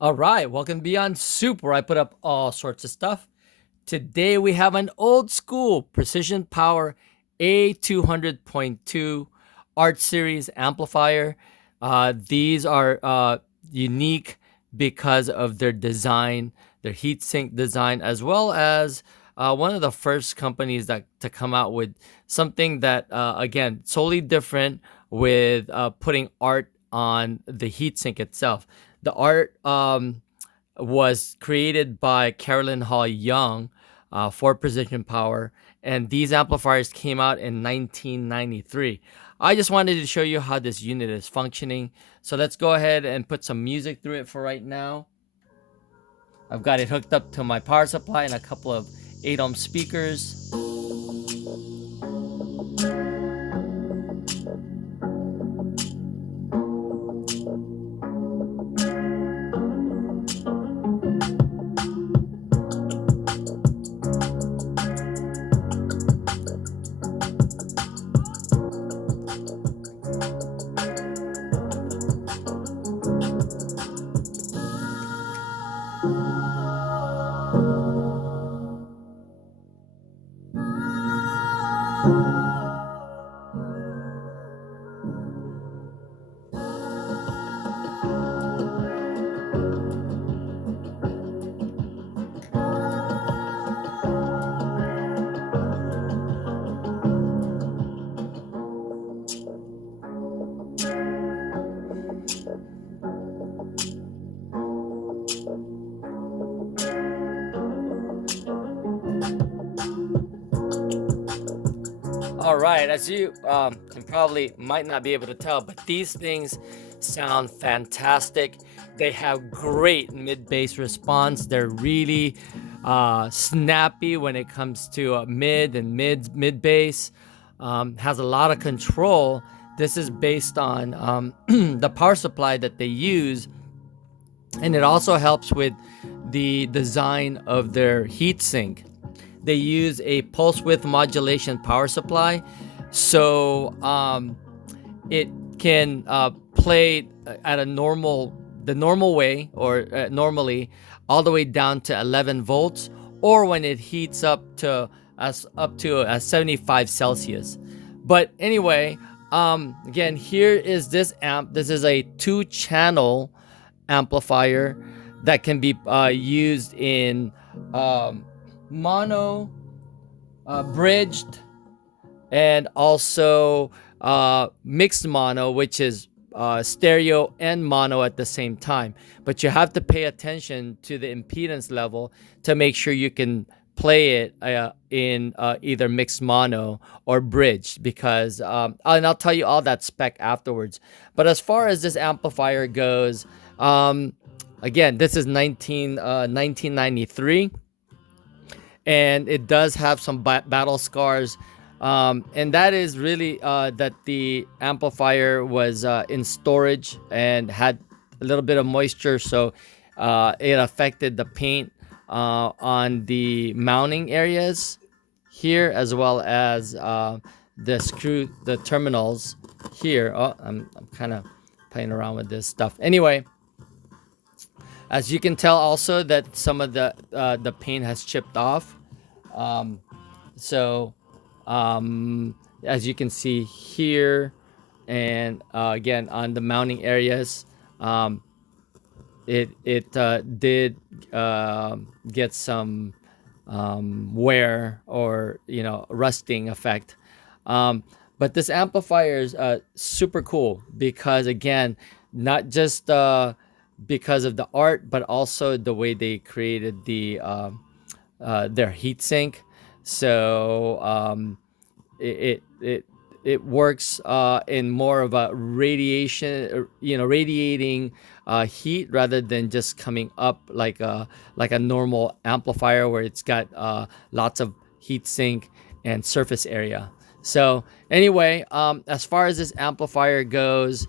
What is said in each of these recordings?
All right, welcome to Beyond Soup, where I put up all sorts of stuff. Today we have an old school Precision Power A200.2 Art Series amplifier. These are unique because of their design, their heatsink design, as well as one of the first companies that to come out with something that, again, totally different with putting art on the heatsink itself. The art was created by Carolyn Hall Young for Precision Power, and these amplifiers came out in 1993. I just wanted to show you how this unit is functioning. So let's go ahead and put some music through it for right now. I've got it hooked up to my power supply and a couple of 8 ohm speakers. All right, as you can probably might not be able to tell, but these things sound fantastic. They have great mid bass response. They're really snappy when it comes to mid and mid bass. Has a lot of control. This is based on the power supply that they use, and it also helps with the design of their heatsink. They use a pulse width modulation power supply, so it can play at the normal way, or normally all the way down to 11 volts, or when it heats up to 75 Celsius. But anyway, again, here is this amp. This is a 2-channel amplifier that can be used in mono, bridged, and also mixed mono, which is stereo and mono at the same time. But you have to pay attention to the impedance level to make sure you can play it in either mixed mono or bridged, because and I'll tell you all that spec afterwards. But as far as this amplifier goes, again, this is 1993, and it does have some battle scars, and that is really that the amplifier was in storage and had a little bit of moisture, so it affected the paint on the mounting areas here, as well as the terminals here. Oh, I'm kind of playing around with this stuff. Anyway, as you can tell also that some of the paint has chipped off. Um, so as you can see here, and again on the mounting areas, it did get some wear, or rusting effect. But this amplifier is super cool because, again, not just because of the art, but also the way they created their heatsink. So it works in more of a radiating heat, rather than just coming up like a normal amplifier where it's got lots of heat sink and surface area. So anyway, as far as this amplifier goes,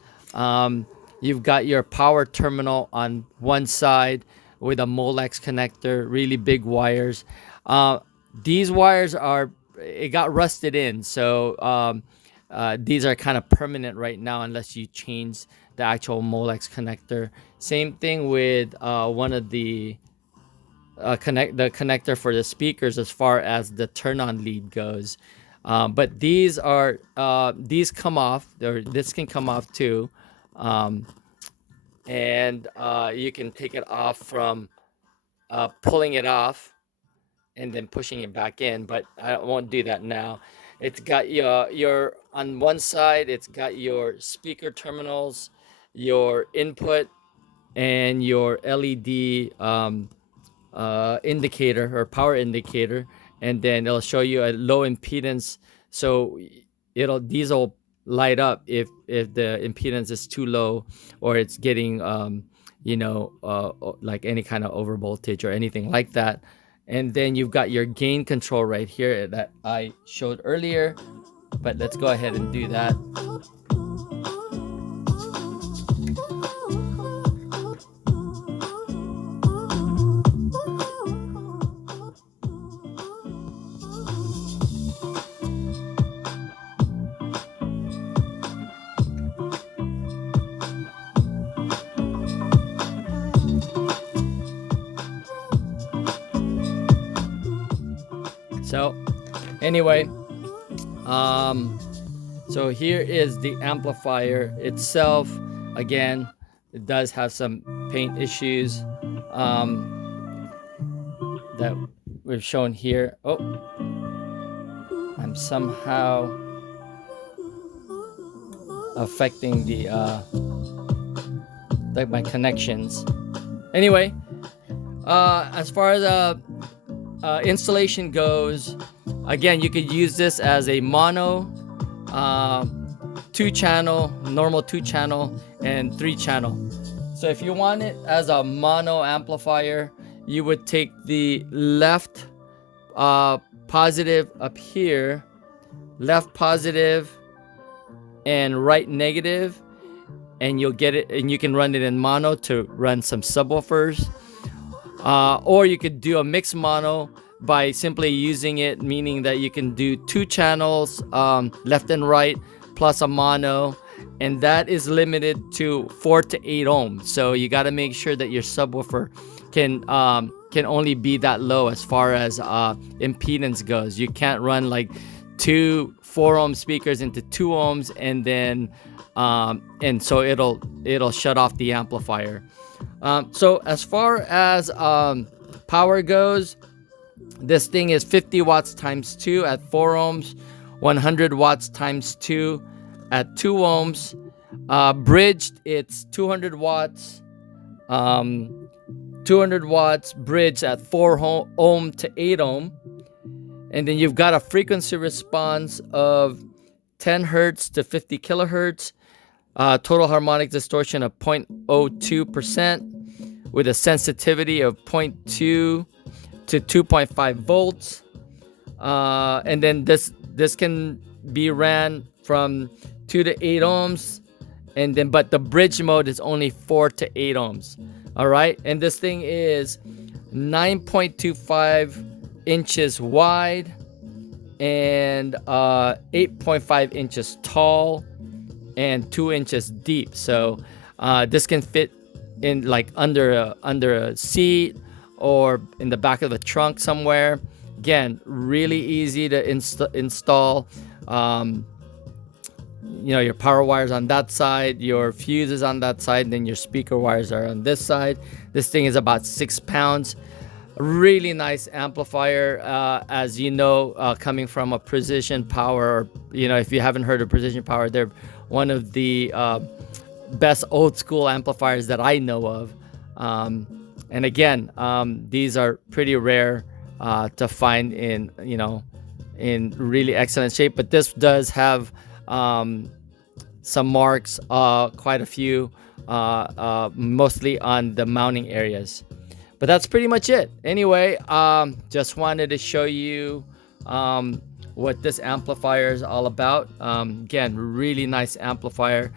you've got your power terminal on one side with a Molex connector, really big wires. These wires it got rusted in, so these are kind of permanent right now unless you change the actual Molex connector. Same thing with one of the connector for the speakers as far as the turn on lead goes. But these come off, or this can come off too. And you can take it off from pulling it off and then pushing it back in, but I won't do that now. It's got your on one side, it's got your speaker terminals, your input, and your LED indicator or power indicator, and then it'll show you a low impedance. So these will light up if the impedance is too low, or it's getting like any kind of over voltage or anything like that. And then you've got your gain control right here that I showed earlier, but let's go ahead and do that. So anyway, so here is the amplifier itself. Again, it does have some paint issues that we've shown here. Oh, I'm somehow affecting the my connections. Anyway, as far as installation goes, again, you could use this as a mono, 2-channel, normal 2-channel, and 3-channel. So if you want it as a mono amplifier, you would take the left positive up here, left positive and right negative, and you'll get it, and you can run it in mono to run some subwoofers. Or you could do a mixed mono by simply using it, meaning that you can do 2 channels, left and right, plus a mono, and that is limited to 4 to 8 ohms. So you got to make sure that your subwoofer can only be that low as far as impedance goes. You can't run like 2 4-ohm speakers into 2 ohms, and then and so it'll shut off the amplifier. So as far as power goes, this thing is 50 watts times 2 at 4 ohms, 100 watts times 2 at 2 ohms. Bridged, it's 200 watts, 200 watts bridged at 4 ohm to 8 ohm. And then you've got a frequency response of 10 hertz to 50 kilohertz. Total harmonic distortion of 0.02% with a sensitivity of 0.2 to 2.5 volts. And then this can be ran from 2 to 8 ohms, and then but the bridge mode is only 4 to 8 ohms. All right, and this thing is 9.25 inches wide and 8.5 inches tall and 2 inches deep. So this can fit in like under a seat or in the back of the trunk somewhere. Again, really easy to install. Your power wires on that side, your fuses on that side, and then your speaker wires are on this side. This thing is about 6 pounds. Really nice amplifier, as you know, coming from a Precision Power, or if you haven't heard of Precision Power, they're one of the best old school amplifiers that I know of. And again, these are pretty rare to find in really excellent shape, but this does have some marks, quite a few, mostly on the mounting areas. But that's pretty much it. Anyway, just wanted to show you what this amplifier is all about. Again, really nice amplifier.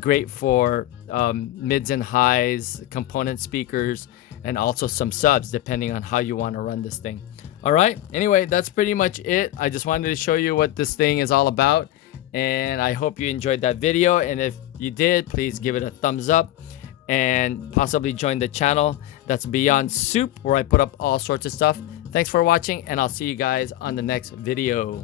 Great for mids and highs, component speakers, and also some subs, depending on how you want to run this thing. All right. Anyway, that's pretty much it. I just wanted to show you what this thing is all about. And I hope you enjoyed that video. And if you did, please give it a thumbs up and possibly join the channel that's Beyond Soup, where I put up all sorts of stuff. Thanks for watching, and I'll see you guys on the next video.